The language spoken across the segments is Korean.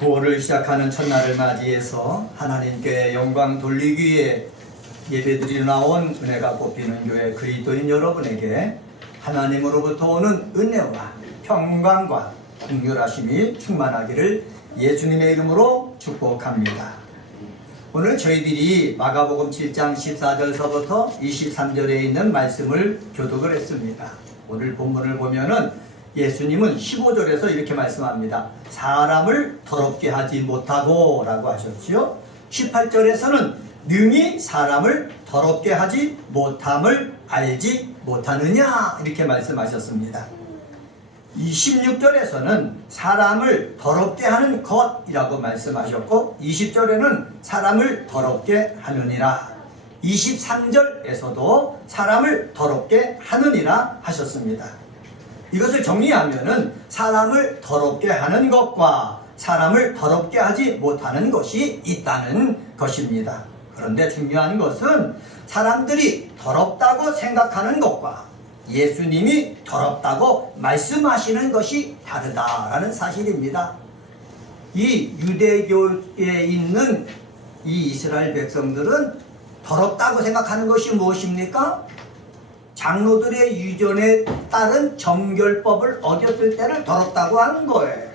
9월을 시작하는 첫날을 맞이해서 하나님께 영광 돌리기 위해 예배드리러 나온 은혜가 꽃피는 교회 그리스도인 여러분에게 하나님으로부터 오는 은혜와 평강과 긍휼하심이 충만하기를 예수님의 이름으로 축복합니다. 오늘 저희들이 마가복음 7장 14절서부터 23절에 있는 말씀을 교독을 했습니다. 오늘 본문을 보면은 예수님은 15절에서 이렇게 말씀합니다. 사람을 더럽게 하지 못하고 라고 하셨지요. 18절에서는 능히 사람을 더럽게 하지 못함을 알지 못하느냐 이렇게 말씀하셨습니다. 16절에서는 사람을 더럽게 하는 것이라고 말씀하셨고 20절에는 사람을 더럽게 하느니라, 23절에서도 사람을 더럽게 하느니라 하셨습니다. 이것을 정리하면은 사람을 더럽게 하는 것과 사람을 더럽게 하지 못하는 것이 있다는 것입니다. 그런데 중요한 것은 사람들이 더럽다고 생각하는 것과 예수님이 더럽다고 말씀하시는 것이 다르다라는 사실입니다. 이 유대교에 있는 이 이스라엘 백성들은 더럽다고 생각하는 것이 무엇입니까? 장로들의 유전에 따른 정결법을 어겼을 때를 더럽다고 하는 거예요.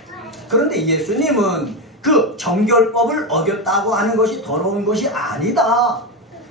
그런데 예수님은 그 정결법을 어겼다고 하는 것이 더러운 것이 아니다.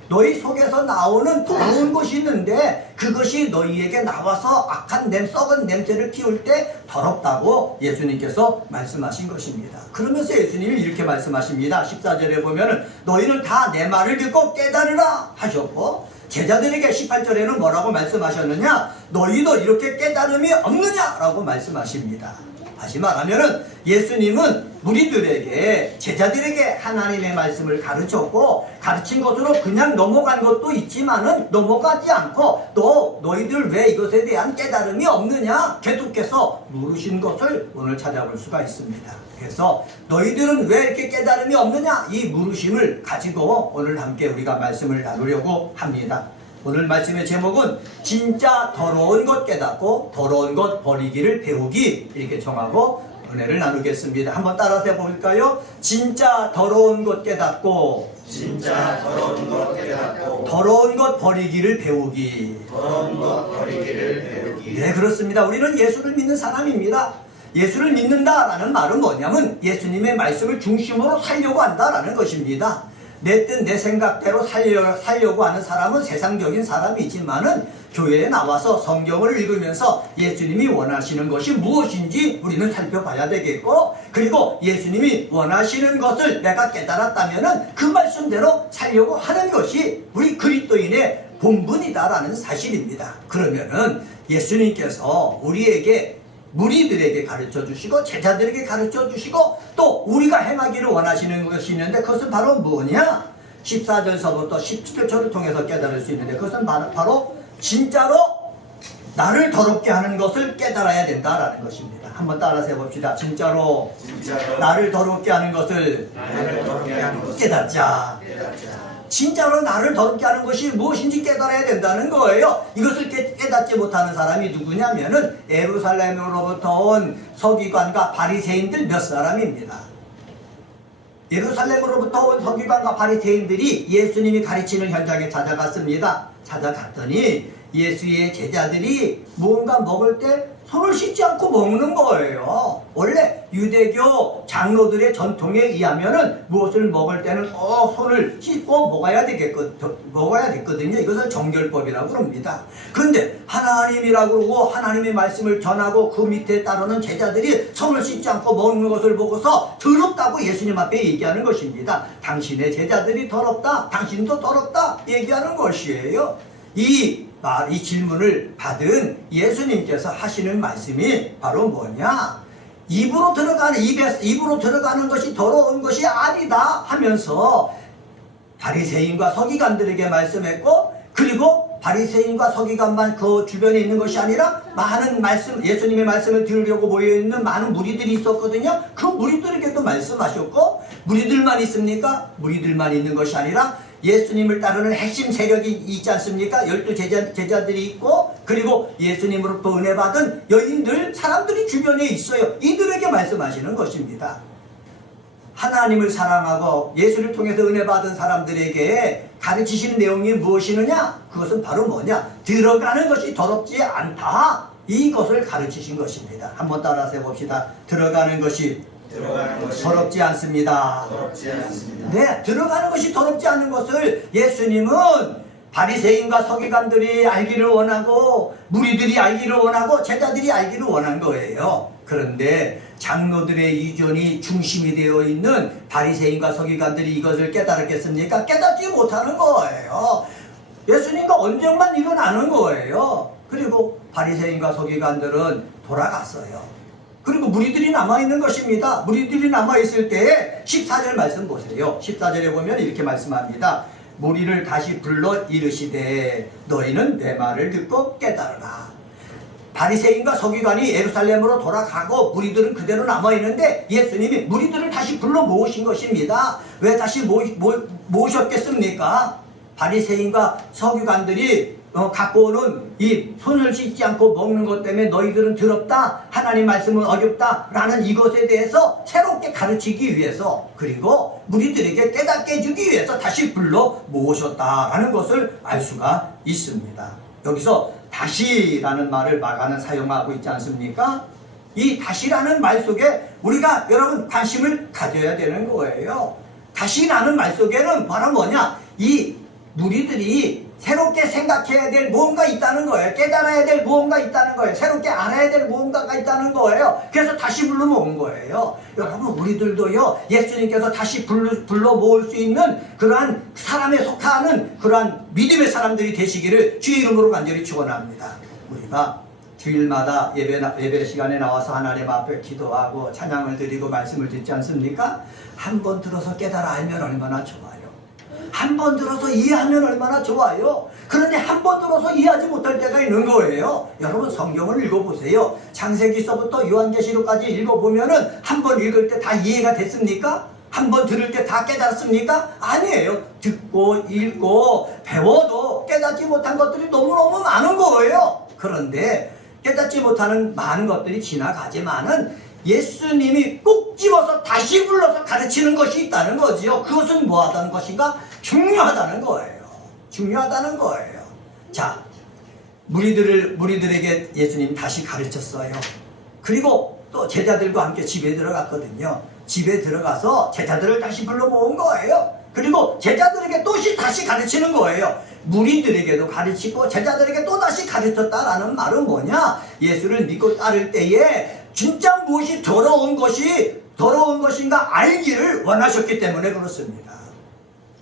너희 속에서 나오는 더러운 것이 있는데 그것이 너희에게 나와서 악한 썩은 냄새를 피울 때 더럽다고 예수님께서 말씀하신 것입니다. 그러면서 예수님이 이렇게 말씀하십니다. 14절에 보면은 너희는 다 내 말을 듣고 깨달으라 하셨고, 제자들에게 18절에는 뭐라고 말씀하셨느냐? 너희도 이렇게 깨달음이 없느냐라고 말씀하십니다. 다시 말하면은 예수님은 무리들에게, 제자들에게 하나님의 말씀을 가르쳤고 가르친 것으로 그냥 넘어간 것도 있지만은 넘어가지 않고 또 너희들 왜 이것에 대한 깨달음이 없느냐 계속해서 물으신 것을 오늘 찾아볼 수가 있습니다. 그래서 너희들은 왜 이렇게 깨달음이 없느냐, 이 물으심을 가지고 오늘 함께 우리가 말씀을 나누려고 합니다. 오늘 말씀의 제목은 진짜 더러운 것 깨닫고 더러운 것 버리기를 배우기, 이렇게 정하고 은혜를 나누겠습니다. 한번 따라서 해볼까요? 진짜 더러운 것 깨닫고 진짜 더러운 것 깨닫고 더러운 것 버리기를 배우기. 더러운 것 버리기를 배우기. 네, 그렇습니다. 우리는 예수를 믿는 사람입니다. 예수를 믿는다라는 말은 뭐냐면 예수님의 말씀을 중심으로 살려고 한다라는 것입니다. 내 뜻, 내 생각대로 살려고 하는 사람은 세상적인 사람이지만은 교회에 나와서 성경을 읽으면서 예수님이 원하시는 것이 무엇인지 우리는 살펴봐야 되겠고, 그리고 예수님이 원하시는 것을 내가 깨달았다면은 그 말씀대로 살려고 하는 것이 우리 그리스도인의 본분이다라는 사실입니다. 그러면은 예수님께서 우리에게, 무리들에게 가르쳐 주시고 제자들에게 가르쳐 주시고 또 우리가 행하기를 원하시는 것이 있는데 그것은 바로 뭐냐? 14절서부터 17절을 통해서 깨달을 수 있는데 그것은 바로 진짜로 나를 더럽게 하는 것을 깨달아야 된다라는 것입니다. 한번 따라서 해봅시다. 진짜로 나를 더럽게 하는 것을 깨닫자. 진짜로 나를 더럽게 하는 것이 무엇인지 깨달아야 된다는 거예요. 이것을 깨닫지 못하는 사람이 누구냐면은 예루살렘으로부터 온 서기관과 바리새인들 몇 사람입니다. 예루살렘으로부터 온 서기관과 바리새인들이 예수님이 가르치는 현장에 찾아갔습니다. 찾아갔더니 예수의 제자들이 무언가 먹을 때 손을 씻지 않고 먹는 거예요. 원래 유대교 장로들의 전통에 의하면은 무엇을 먹을 때는 손을 씻고 먹어야 됐거든요. 이것을 정결법이라고 합니다. 그런데 하나님이라고 그러고 하나님의 말씀을 전하고 그 밑에 따르는 제자들이 손을 씻지 않고 먹는 것을 보고서 더럽다고 예수님 앞에 얘기하는 것입니다. 당신의 제자들이 더럽다, 당신도 더럽다 얘기하는 것이에요. 이 질문을 받은 예수님께서 하시는 말씀이 바로 뭐냐? 입으로 들어가는 것이 더러운 것이 아니다 하면서 바리새인과 서기관들에게 말씀했고, 그리고 바리새인과 서기관만 그 주변에 있는 것이 아니라 많은 예수님의 말씀을 들으려고 모여있는 많은 무리들이 있었거든요. 그 무리들에게도 말씀하셨고, 무리들만 있습니까? 무리들만 있는 것이 아니라 예수님을 따르는 핵심 세력이 있지 않습니까? 12 제자들이 있고, 그리고 예수님으로부터 은혜 받은 여인들, 사람들이 주변에 있어요. 이들에게 말씀하시는 것입니다. 하나님을 사랑하고 예수를 통해서 은혜 받은 사람들에게 가르치시는 내용이 무엇이느냐? 그것은 바로 뭐냐? 들어가는 것이 더럽지 않다. 이것을 가르치신 것입니다. 한번 따라서 해봅시다. 들어가는 것이 더럽지 않습니다. 더럽지 않습니다. 네, 들어가는 것이 더럽지 않은 것을 예수님은 바리새인과 서기관들이 알기를 원하고 무리들이 알기를 원하고 제자들이 알기를 원한 거예요. 그런데 장로들의 의존이 중심이 되어 있는 바리새인과 서기관들이 이것을 깨달았겠습니까? 깨닫지 못하는 거예요. 예수님과 언쟁만 일어나는 거예요. 그리고 바리새인과 서기관들은 돌아갔어요. 그리고 무리들이 남아있는 것입니다. 무리들이 남아있을 때에 14절 말씀 보세요. 14절에 보면 이렇게 말씀합니다. 무리를 다시 불러 이르시되 너희는 내 말을 듣고 깨달으라. 바리새인과 서기관이 예루살렘으로 돌아가고 무리들은 그대로 남아있는데 예수님이 무리들을 다시 불러 모으신 것입니다. 왜 다시 모으셨겠습니까? 바리새인과 서기관들이 갖고 오는 이 손을 씻지 않고 먹는 것 때문에 너희들은 더럽다, 하나님 말씀은 어렵다 라는 이것에 대해서 새롭게 가르치기 위해서, 그리고 무리들에게 깨닫게 해주기 위해서 다시 불러 모으셨다라는 것을 알 수가 있습니다. 여기서 다시라는 말을 마가는 사용하고 있지 않습니까? 이 다시라는 말 속에 우리가 여러분 관심을 가져야 되는 거예요. 다시라는 말 속에는 바로 뭐냐? 이 무리들이 새롭게 생각해야 될 무언가 있다는 거예요. 깨달아야 될 무언가 있다는 거예요. 새롭게 알아야 될 무언가가 있다는 거예요. 그래서 다시 불러 모은 거예요. 여러분, 우리들도요, 예수님께서 다시 불러 모을 수 있는 그러한 사람에 속하는 그러한 믿음의 사람들이 되시기를 주의 이름으로 간절히 축원합니다. 우리가 주일마다 예배 시간에 나와서 하나님 앞에 기도하고 찬양을 드리고 말씀을 듣지 않습니까? 한 번 들어서 깨달아 알면 얼마나 좋아요. 한 번 들어서 이해하면 얼마나 좋아요. 그런데 한 번 들어서 이해하지 못할 때가 있는 거예요. 여러분, 성경을 읽어보세요. 창세기서부터 요한계시록까지 읽어보면은 한 번 읽을 때 다 이해가 됐습니까? 한 번 들을 때 다 깨달았습니까? 아니에요. 듣고 읽고 배워도 깨닫지 못한 것들이 너무너무 많은 거예요. 그런데 깨닫지 못하는 많은 것들이 지나가지만은 예수님이 꼭 집어서 다시 불러서 가르치는 것이 있다는 거지요. 그것은 뭐하다는 것인가? 중요하다는 거예요. 중요하다는 거예요. 자, 무리들에게 예수님이 다시 가르쳤어요. 그리고 또 제자들과 함께 집에 들어갔거든요. 집에 들어가서 제자들을 다시 불러 모은 거예요. 그리고 제자들에게 또 다시 가르치는 거예요. 무리들에게도 가르치고 제자들에게 또 다시 가르쳤다라는 말은 뭐냐? 예수를 믿고 따를 때에 진짜 무엇이 더러운 것인가 알기를 원하셨기 때문에 그렇습니다.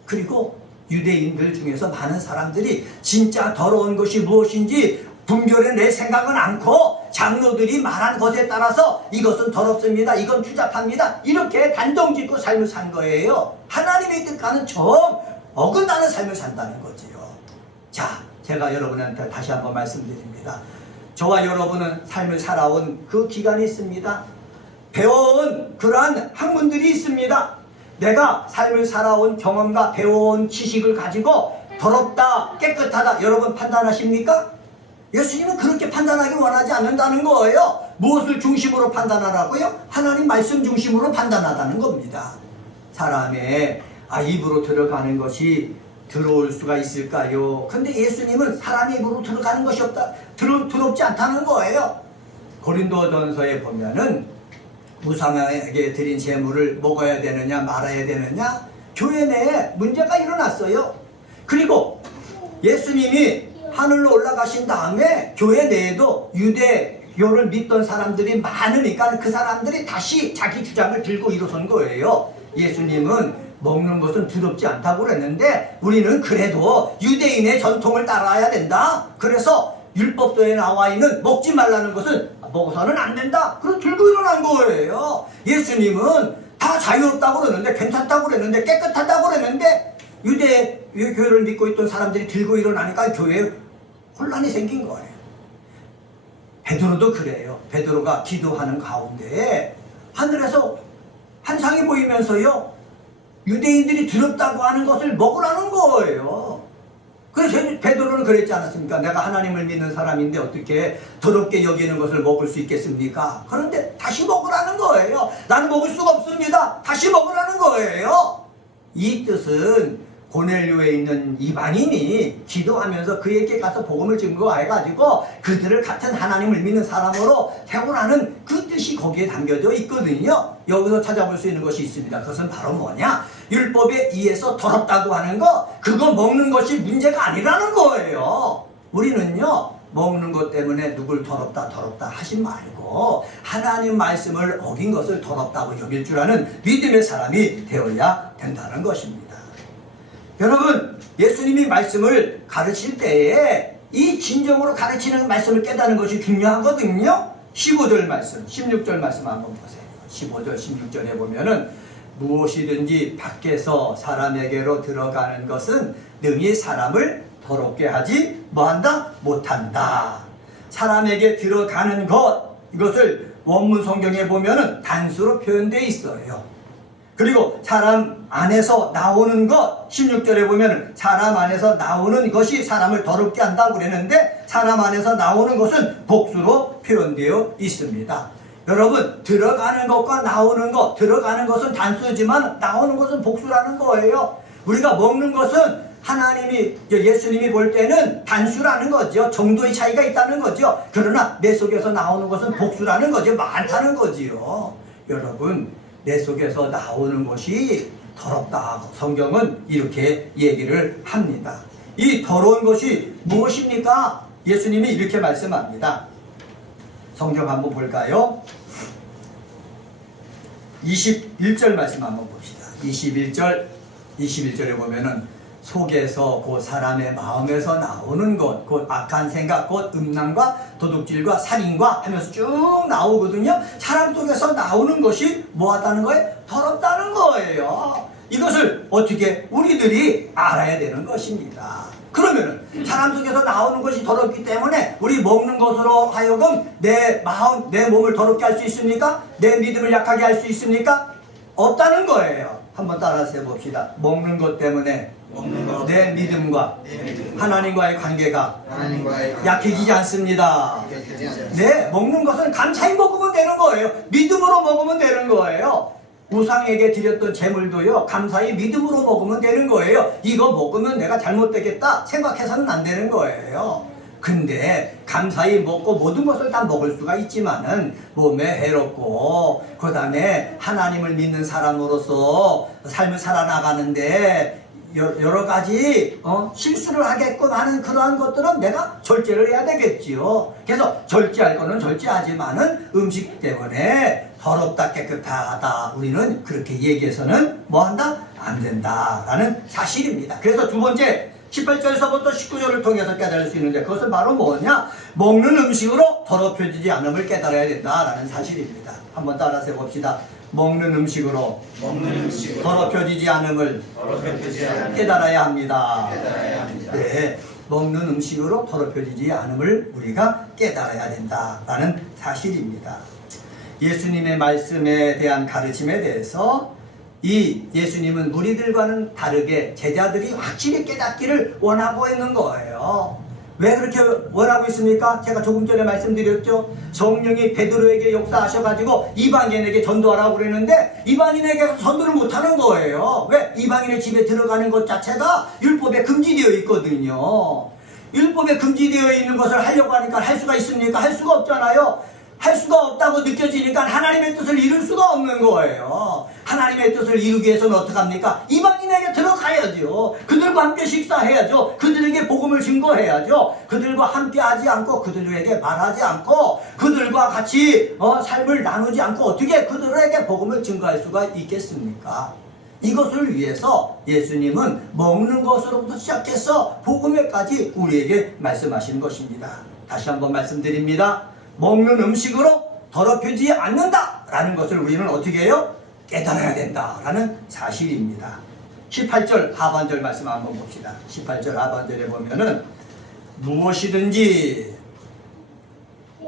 그리고 유대인들 중에서 많은 사람들이 진짜 더러운 것이 무엇인지 분별해 낼 생각은 않고 장로들이 말한 것에 따라서 이것은 더럽습니다, 이건 추잡합니다, 이렇게 단정짓고 삶을 산 거예요. 하나님의 뜻과는 정 어긋나는 삶을 산다는 거지요. 자, 제가 여러분한테 다시 한번 말씀드립니다. 저와 여러분은 삶을 살아온 그 기간이 있습니다. 배워온 그러한 학문들이 있습니다. 내가 삶을 살아온 경험과 배워온 지식을 가지고 더럽다, 깨끗하다, 여러분 판단하십니까? 예수님은 그렇게 판단하기 원하지 않는다는 거예요. 무엇을 중심으로 판단하라고요? 하나님 말씀 중심으로 판단하다는 겁니다. 사람의 입으로 들어가는 것이 들어올 수가 있을까요? 근데 예수님은 사람의 입으로 들어가는 것이 없다, 더럽지 않다는 거예요. 고린도전서에 보면은 우상에게 드린 제물을 먹어야 되느냐 말아야 되느냐 교회 내에 문제가 일어났어요. 그리고 예수님이 하늘로 올라가신 다음에 교회 내에도 유대교를 믿던 사람들이 많으니까 그 사람들이 다시 자기 주장을 들고 일어선 거예요. 예수님은 먹는 것은 더럽지 않다고 그랬는데 우리는 그래도 유대인의 전통을 따라야 된다. 그래서 율법서에 나와 있는 먹지 말라는 것은 먹어서는 안 된다. 그래서 들고 일어난 거예요. 예수님은 다 자유롭다고 그러는데, 괜찮다고 그랬는데, 깨끗하다고 그랬는데 유대교를 믿고 있던 사람들이 들고 일어나니까 교회에 혼란이 생긴 거예요. 베드로도 그래요. 베드로가 기도하는 가운데 하늘에서 환상이 보이면서요, 유대인들이 더럽다고 하는 것을 먹으라는 거예요. 그래서 베드로는 그랬지 않았습니까? 내가 하나님을 믿는 사람인데 어떻게 더럽게 여기는 것을 먹을 수 있겠습니까? 그런데 다시 먹으라는 거예요. 나는 먹을 수가 없습니다. 다시 먹으라는 거예요. 이 뜻은 고넬료에 있는 이방인이 기도하면서 그에게 가서 복음을 증거해가지고 그들을 같은 하나님을 믿는 사람으로 태우라는 그 뜻이 거기에 담겨져 있거든요. 여기서 찾아볼 수 있는 것이 있습니다. 그것은 바로 뭐냐? 율법에 의해서 더럽다고 하는 거, 그거 먹는 것이 문제가 아니라는 거예요. 우리는요, 먹는 것 때문에 누굴 더럽다 하지 말고 하나님 말씀을 어긴 것을 더럽다고 여길 줄 아는 믿음의 사람이 되어야 된다는 것입니다. 여러분, 예수님이 말씀을 가르칠 때에 이 진정으로 가르치는 말씀을 깨닫는 것이 중요하거든요. 15절 말씀, 16절 말씀 한번 보세요. 15절, 16절에 보면은 무엇이든지 밖에서 사람에게로 들어가는 것은 능히 사람을 더럽게 하지 뭐한다? 못한다. 사람에게 들어가는 것, 이것을 원문 성경에 보면은 단수로 표현되어 있어요. 그리고 사람 안에서 나오는 것, 16절에 보면 사람 안에서 나오는 것이 사람을 더럽게 한다고 그랬는데 사람 안에서 나오는 것은 복수로 표현되어 있습니다. 여러분, 들어가는 것과 나오는 것, 들어가는 것은 단수지만 나오는 것은 복수라는 거예요. 우리가 먹는 것은 하나님이, 예수님이 볼 때는 단수라는 거죠. 정도의 차이가 있다는 거죠. 그러나 내 속에서 나오는 것은 복수라는 거죠. 많다는 거지요. 여러분, 내 속에서 나오는 것이 더럽다. 성경은 이렇게 얘기를 합니다. 이 더러운 것이 무엇입니까? 예수님이 이렇게 말씀합니다. 성경 한번 볼까요? 21절 말씀 한번 봅시다. 21절에 보면은 속에서 곧 사람의 마음에서 나오는 것, 곧 악한 생각, 곧 음란과 도둑질과 살인과 하면서 쭉 나오거든요. 사람 속에서 나오는 것이 뭐하다는 거예요? 더럽다는 거예요. 이것을 어떻게 우리들이 알아야 되는 것입니다. 그러면은 사람 속에서 나오는 것이 더럽기 때문에 우리 먹는 것으로 하여금 내 마음, 내 몸을 더럽게 할 수 있습니까? 내 믿음을 약하게 할 수 있습니까? 없다는 거예요. 한번 따라서 해봅시다. 먹는 것 때문에 내 믿음과 하나님과의 관계가 약해지지 않습니다. 네, 먹는 것은 감사히 먹으면 되는 거예요. 믿음으로 먹으면 되는 거예요. 우상에게 드렸던 재물도요, 감사히 믿음으로 먹으면 되는 거예요. 이거 먹으면 내가 잘못되겠다 생각해서는 안 되는 거예요. 근데 감사히 먹고 모든 것을 다 먹을 수가 있지만은 몸에 해롭고 그 다음에 하나님을 믿는 사람으로서 삶을 살아나가는데 여러 가지 실수를 하겠끔 하는 그러한 것들은 내가 절제를 해야 되겠지요. 그래서 절제할 거는 절제하지만은 음식 때문에 더럽다 깨끗하다 우리는 그렇게 얘기해서는 뭐한다? 안 된다라는 사실입니다. 그래서 두 번째 18절에서부터 19절을 통해서 깨달을 수 있는데 그것은 바로 뭐냐? 먹는 음식으로 더럽혀지지 않음을 깨달아야 된다라는 사실입니다. 한번 따라서 해봅시다. 먹는 음식으로 더럽혀지지 않음을 깨달아야 합니다. 네, 먹는 음식으로 더럽혀지지 않음을 우리가 깨달아야 된다라는 사실입니다. 예수님의 말씀에 대한 가르침에 대해서 이 예수님은 무리들과는 다르게 제자들이 확실히 깨닫기를 원하고 있는 거예요. 왜 그렇게 원하고 있습니까? 제가 조금 전에 말씀드렸죠. 성령이 베드로에게 역사하셔가지고 이방인에게 전도하라고 그랬는데 이방인에게 전도를 못하는 거예요. 왜? 이방인의 집에 들어가는 것 자체가 율법에 금지되어 있거든요. 율법에 금지되어 있는 것을 하려고 하니까 할 수가 있습니까? 할 수가 없잖아요. 할 수가 없다고 느껴지니까 하나님의 뜻을 이룰 수가 없는 거예요. 하나님의 뜻을 이루기 위해서는 어떡합니까? 이방인에게 들어가야죠. 그들과 함께 식사해야죠. 그들에게 복음을 증거해야죠. 그들과 함께 하지 않고 그들에게 말하지 않고 그들과 같이 삶을 나누지 않고 어떻게 그들에게 복음을 증거할 수가 있겠습니까? 이것을 위해서 예수님은 먹는 것으로부터 시작해서 복음에까지 우리에게 말씀하시는 것입니다. 다시 한번 말씀드립니다. 먹는 음식으로 더럽혀지지 않는다라는 것을 우리는 어떻게 해요? 깨달아야 된다라는 사실입니다. 18절 하반절 말씀 한번 봅시다. 18절 하반절에 보면은 무엇이든지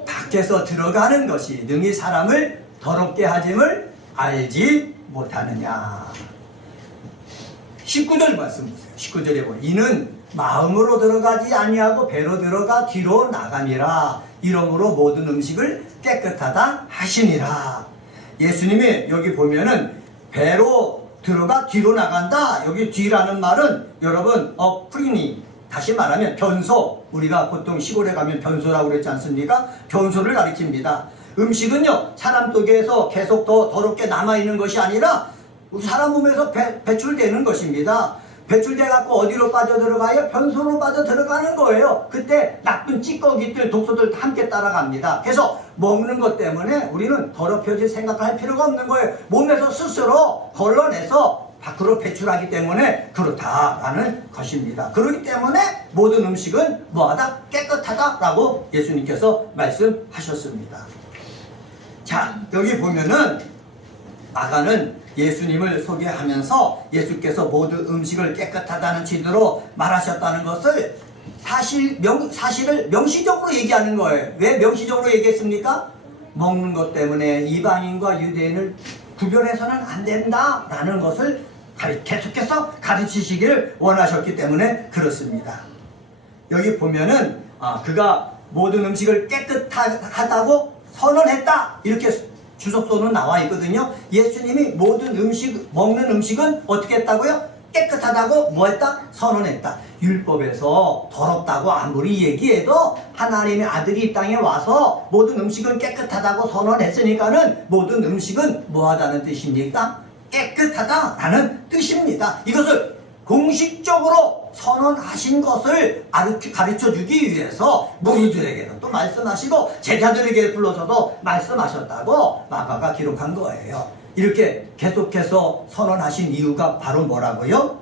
밖에서 들어가는 것이 능히 사람을 더럽게 하짐을 알지 못하느냐. 19절 말씀 보세요. 19절에 보면 이는 마음으로 들어가지 아니하고 배로 들어가 뒤로 나가니라. 이러므로 모든 음식을 깨끗하다 하시니라. 예수님이 여기 보면은 배로 들어가 뒤로 나간다. 여기 뒤라는 말은 여러분 프리니, 다시 말하면 변소, 우리가 보통 시골에 가면 변소라고 그랬지 않습니까? 변소를 가리킵니다. 음식은요 사람 속에서 계속 더 더럽게 남아있는 것이 아니라 사람 몸에서 배출되는 것입니다. 배출돼 갖고 어디로 빠져들어가요? 변소로 빠져들어가는 거예요. 그때 나쁜 찌꺼기들, 독소들 다 함께 따라갑니다. 그래서 먹는 것 때문에 우리는 더럽혀질 생각을 할 필요가 없는 거예요. 몸에서 스스로 걸러내서 밖으로 배출하기 때문에 그렇다라는 것입니다. 그렇기 때문에 모든 음식은 뭐하다? 깨끗하다라고 예수님께서 말씀하셨습니다. 자, 여기 보면은 마가는 예수님을 소개하면서 예수께서 모든 음식을 깨끗하다는 취지로 말하셨다는 것을 사실을 명시적으로 얘기하는 거예요. 왜 명시적으로 얘기했습니까? 먹는 것 때문에 이방인과 유대인을 구별해서는 안 된다라는 것을 계속해서 가르치시기를 원하셨기 때문에 그렇습니다. 여기 보면은 그가 모든 음식을 깨끗하다고 선언했다 이렇게 주석서는 나와 있거든요. 예수님이 모든 먹는 음식은 어떻게 했다고요? 깨끗하다고 뭐 했다? 선언했다. 율법에서 더럽다고 아무리 얘기해도 하나님의 아들이 이 땅에 와서 모든 음식은 깨끗하다고 선언했으니까는 모든 음식은 뭐하다는 뜻입니까? 깨끗하다라는 뜻입니다. 이것을 공식적으로 선언하신 것을 가르쳐주기 위해서 무리들에게도 또 말씀하시고 제자들에게 불러서도 말씀하셨다고 마가가 기록한 거예요. 이렇게 계속해서 선언하신 이유가 바로 뭐라고요?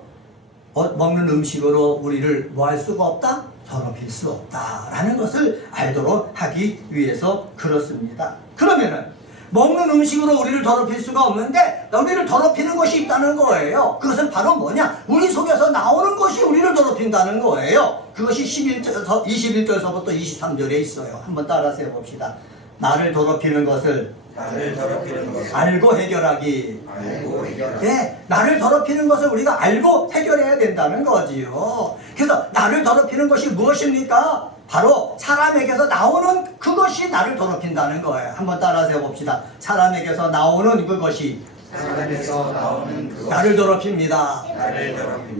먹는 음식으로 우리를 뭐 할 수가 없다? 더럽힐 수 없다라는 것을 알도록 하기 위해서 그렇습니다. 그러면은 먹는 음식으로 우리를 더럽힐 수가 없는데 우리를 더럽히는 것이 있다는 거예요. 그것은 바로 뭐냐? 우리 속에서 나오는 것이 우리를 더럽힌다는 거예요. 그것이 21절서부터 23절에 있어요. 한번 따라서 해봅시다. 나를 더럽히는 것을 알고 해결하기. 네, 나를 더럽히는 것을 우리가 알고 해결해야 된다는 거지요. 그래서 나를 더럽히는 것이 무엇입니까? 바로 사람에게서 나오는 그것이 나를 더럽힌다는 거예요. 한번 따라서 해봅시다. 사람에게서 나오는 그것이 나를 더럽힙니다.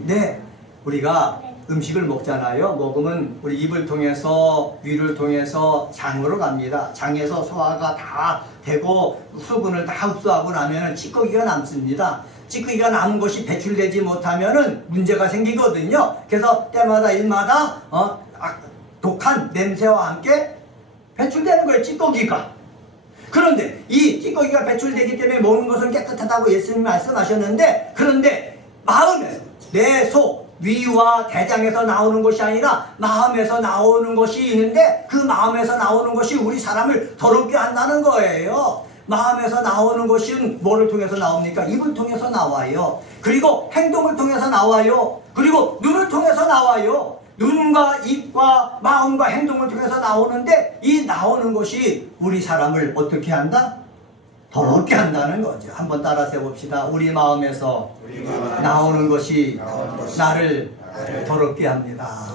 네, 우리가 음식을 먹잖아요. 먹으면 우리 입을 통해서 위를 통해서 장으로 갑니다. 장에서 소화가 다 되고 수분을 다 흡수하고 나면 찌꺼기가 남습니다. 찌꺼기가 남은 것이 배출되지 못하면 문제가 생기거든요. 그래서 때마다 일마다 독한 냄새와 함께 배출되는 거예요. 찌꺼기가. 그런데 이 찌꺼기가 배출되기 때문에 먹는 것은 깨끗하다고 예수님이 말씀하셨는데, 그런데 마음에서 내 속 위와 대장에서 나오는 것이 아니라 마음에서 나오는 것이 있는데, 그 마음에서 나오는 것이 우리 사람을 더럽게 한다는 거예요. 마음에서 나오는 것은 뭐를 통해서 나옵니까? 입을 통해서 나와요. 그리고 행동을 통해서 나와요. 그리고 눈을 통해서 나와요. 눈과 입과 마음과 행동을 통해서 나오는데, 이 나오는 것이 우리 사람을 어떻게 한다? 더럽게 한다는 거죠. 한번 따라서 해봅시다. 우리 마음에서 나오는 것이 나를 더럽게 합니다.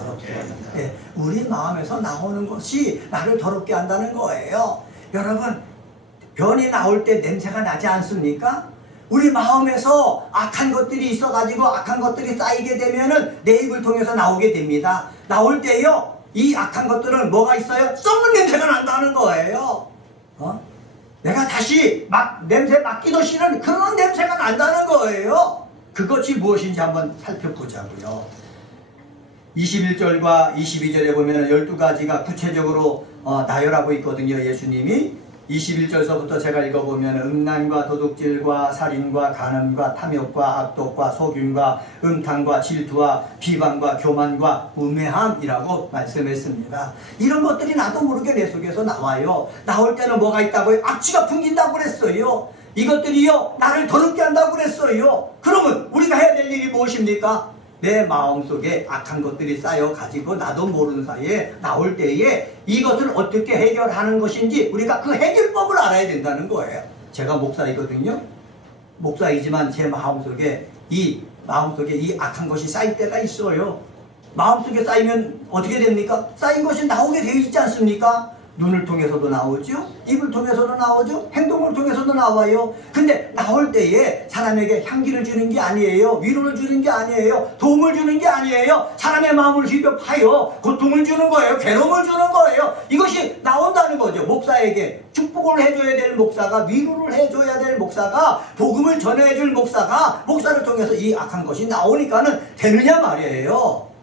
네, 우리 마음에서 나오는 것이 나를 더럽게 한다는 거예요. 여러분, 변이 나올 때 냄새가 나지 않습니까? 우리 마음에서 악한 것들이 있어가지고 악한 것들이 쌓이게 되면은 내 입을 통해서 나오게 됩니다. 나올 때요, 이 악한 것들은 뭐가 있어요? 썩는 냄새가 난다는 거예요. 내가 다시 냄새 맡기도 싫은 그런 냄새가 난다는 거예요. 그것이 무엇인지 한번 살펴보자고요. 21절과 22절에 보면 12가지가 구체적으로 나열하고 있거든요. 예수님이 21절서부터 제가 읽어보면 음란과 도둑질과 살인과 간음과 탐욕과 악독과 속임과 음탕과 질투와 비방과 교만과 우매함이라고 말씀했습니다. 이런 것들이 나도 모르게 내 속에서 나와요. 나올 때는 뭐가 있다고요? 악취가 풍긴다고 그랬어요. 이것들이요, 나를 더럽게 한다고 그랬어요. 그러면 우리가 해야 될 일이 무엇입니까? 내 마음속에 악한 것들이 쌓여가지고 나도 모르는 사이에 나올 때에 이것을 어떻게 해결하는 것인지 우리가 그 해결법을 알아야 된다는 거예요. 제가 목사이거든요. 목사이지만 제 마음속에 이 악한 것이 쌓일 때가 있어요. 마음속에 쌓이면 어떻게 됩니까? 쌓인 것이 나오게 되어 있지 않습니까? 눈을 통해서도 나오죠. 입을 통해서도 나오죠. 행동을 통해서도 나와요. 근데 나올 때에 사람에게 향기를 주는 게 아니에요. 위로를 주는 게 아니에요. 도움을 주는 게 아니에요. 사람의 마음을 휘벼 파요. 고통을 주는 거예요. 괴로움을 주는 거예요. 이것이 나온다는 거죠. 목사에게 축복을 해줘야 될 목사가, 위로를 해줘야 될 목사가, 복음을 전해줄 목사가 목사를 통해서 이 악한 것이 나오니까는 되느냐 말이에요.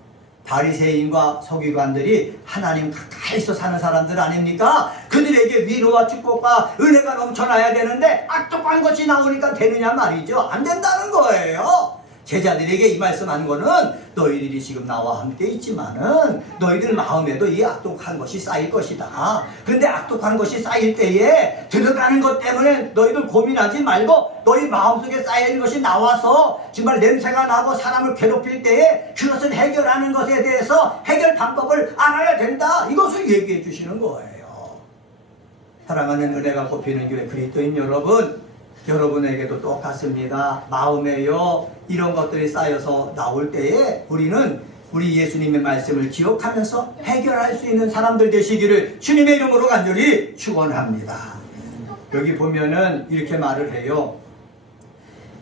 바리새인과 서기관들이 하나님 가까이서 사는 사람들 아닙니까? 그들에게 위로와 축복과 은혜가 넘쳐나야 되는데 악독한 것이 나오니까 되느냐 말이죠. 안 된다는 거예요. 제자들에게 이 말씀한 거는 너희들이 지금 나와 함께 있지만은 너희들 마음에도 이 악독한 것이 쌓일 것이다. 근데 악독한 것이 쌓일 때에 들어가는 것 때문에 너희들 고민하지 말고 너희 마음속에 쌓인 것이 나와서 정말 냄새가 나고 사람을 괴롭힐 때에 그것을 해결하는 것에 대해서 해결 방법을 알아야 된다. 이것을 얘기해 주시는 거예요. 사랑하는 은혜가 꼽히는 교회 그리스도인 여러분, 여러분에게도 똑같습니다. 마음에요 이런 것들이 쌓여서 나올 때에 우리는 우리 예수님의 말씀을 기억하면서 해결할 수 있는 사람들 되시기를 주님의 이름으로 간절히 축원합니다. 여기 보면은 이렇게 말을 해요.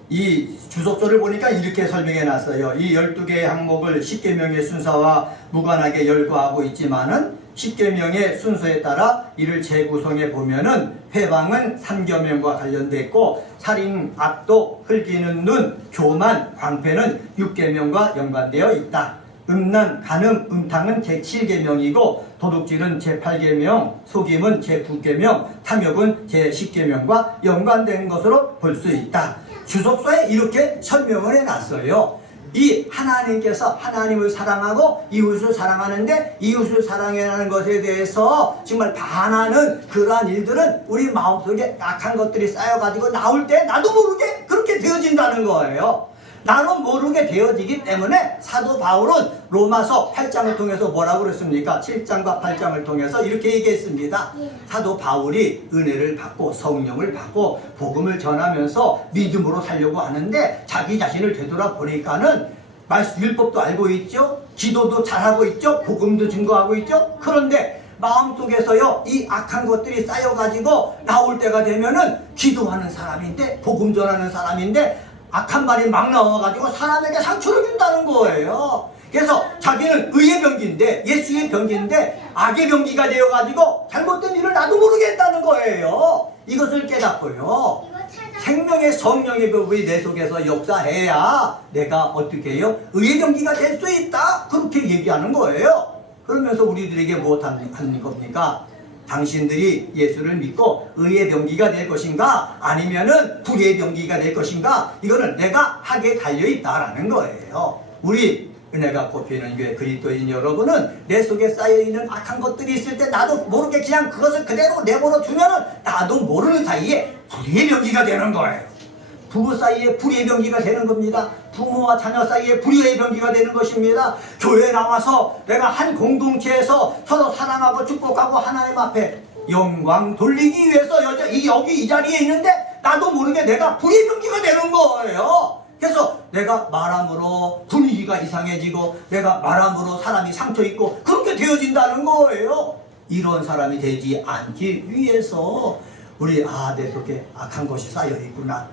이 주석조를 보니까 이렇게 설명해 놨어요. 이 12개의 항목을 10계명의 순서와 무관하게 열거하고 있지만은 10계명의 순서에 따라 이를 재구성해 보면은 회방은 3계명과 관련되어 있고 살인, 악독, 흘기는 눈, 교만, 광패는 6계명과 연관되어 있다. 음란, 간음, 음탕은 제7계명이고 도둑질은 제8계명, 속임은 제9계명, 탐욕은 제10계명과 연관된 것으로 볼 수 있다. 주석서에 이렇게 설명을 해놨어요. 이 하나님께서 하나님을 사랑하고 이웃을 사랑하는데 이웃을 사랑하는 것에 대해서 정말 반하는 그러한 일들은 우리 마음속에 악한 것들이 쌓여가지고 나올 때 나도 모르게 그렇게 되어진다는 거예요. 나는 모르게 되어지기 때문에 사도 바울은 로마서 8장을 통해서 뭐라고 그랬습니까? 7장과 8장을 통해서 이렇게 얘기했습니다. 사도 바울이 은혜를 받고 성령을 받고 복음을 전하면서 믿음으로 살려고 하는데 자기 자신을 되돌아보니까는 율법도 알고 있죠? 기도도 잘하고 있죠? 복음도 증거하고 있죠? 그런데 마음속에서요 이 악한 것들이 쌓여가지고 나올 때가 되면은 기도하는 사람인데 복음 전하는 사람인데 악한 말이 막 나와가지고 사람에게 상처를 준다는 거예요. 그래서 자기는 의의 병기인데 예수의 병기인데 악의 병기가 되어가지고 잘못된 일을 나도 모르게 했다는 거예요. 이것을 깨닫고요 생명의 성령의 법이 내 속에서 역사해야 내가 어떻게 해요? 의의 병기가 될 수 있다. 그렇게 얘기하는 거예요. 그러면서 우리들에게 무엇 하는 겁니까? 당신들이 예수를 믿고 의의 병기가 될 것인가 아니면은 불의의 병기가 될 것인가 이거는 내가 하게 달려있다라는 거예요. 우리 은혜가 꼽히는 교회 그리스도인 여러분은 내 속에 쌓여있는 악한 것들이 있을 때 나도 모르게 그냥 그것을 그대로 내버려 두면은 나도 모르는 사이에 불의의 병기가 되는 거예요. 부부 사이에 불의의 병기가 되는 겁니다. 부모와 자녀 사이에 불의의 병기가 되는 것입니다. 교회에 나와서 내가 한 공동체에서 서로 사랑하고 축복하고 하나님 앞에 영광 돌리기 위해서 여기 이 자리에 있는데 나도 모르게 내가 불의의 병기가 되는 거예요. 그래서 내가 말함으로 분위기가 이상해지고 내가 말함으로 사람이 상처 입고 그렇게 되어진다는 거예요. 이런 사람이 되지 않기 위해서 우리 내 속에 악한 것이 쌓여 있구나.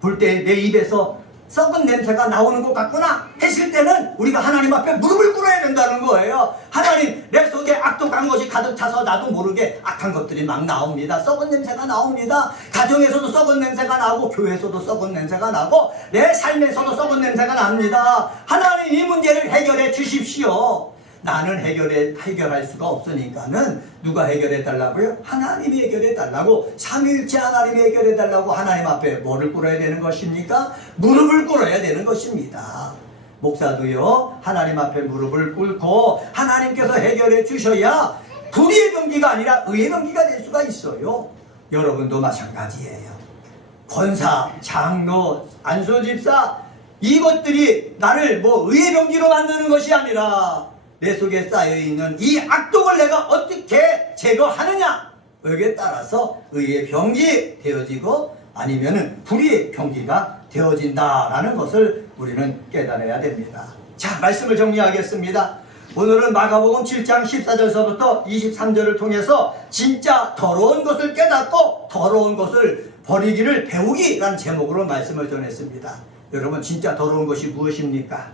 볼 때 내 입에서 썩은 냄새가 나오는 것 같구나 했을 때는 우리가 하나님 앞에 무릎을 꿇어야 된다는 거예요. 하나님 내 속에 악독한 것이 가득 차서 나도 모르게 악한 것들이 막 나옵니다. 썩은 냄새가 나옵니다. 가정에서도 썩은 냄새가 나고 교회에서도 썩은 냄새가 나고 내 삶에서도 썩은 냄새가 납니다. 하나님 이 문제를 해결해 주십시오. 나는 해결할 수가 없으니까는 누가 해결해 달라고요? 하나님이 해결해 달라고 삼위일체 하나님이 해결해 달라고 하나님 앞에 뭐를 꿇어야 되는 것입니까? 무릎을 꿇어야 되는 것입니다. 목사도요 하나님 앞에 무릎을 꿇고 하나님께서 해결해 주셔야 불의의 병기가 아니라 의의 병기가 될 수가 있어요. 여러분도 마찬가지예요. 권사, 장로, 안수집사 이것들이 나를 의의 병기로 만드는 것이 아니라 내 속에 쌓여있는 이 악독을 내가 어떻게 제거하느냐 여기에 따라서 의의 병기 되어지고 아니면은 불의의 병기가 되어진다라는 것을 우리는 깨달아야 됩니다. 자, 말씀을 정리하겠습니다. 오늘은 마가복음 7장 14절서부터 23절을 통해서 진짜 더러운 것을 깨닫고 더러운 것을 버리기를 배우기라는 제목으로 말씀을 전했습니다. 여러분, 진짜 더러운 것이 무엇입니까?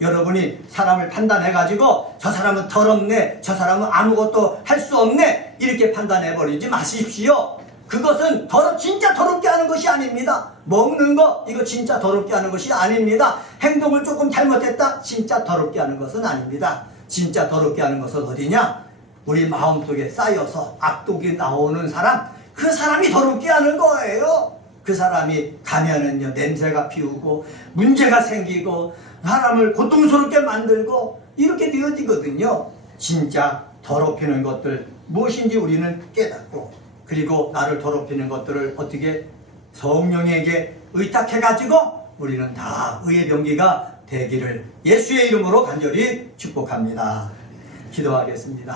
여러분이 사람을 판단해가지고 저 사람은 더럽네, 저 사람은 아무것도 할 수 없네, 이렇게 판단해버리지 마십시오. 그것은 진짜 더럽게 하는 것이 아닙니다. 먹는 거, 이거 진짜 더럽게 하는 것이 아닙니다. 행동을 조금 잘못했다, 진짜 더럽게 하는 것은 아닙니다. 진짜 더럽게 하는 것은 어디냐? 우리 마음속에 쌓여서 악독이 나오는 사람, 그 사람이 더럽게 하는 거예요. 그 사람이 가면은요, 냄새가 피우고 문제가 생기고 사람을 고통스럽게 만들고 이렇게 되어지거든요. 진짜 더럽히는 것들 무엇인지 우리는 깨닫고, 그리고 나를 더럽히는 것들을 어떻게 성령에게 의탁해가지고 우리는 다 의의 병기가 되기를 예수의 이름으로 간절히 축복합니다. 기도하겠습니다.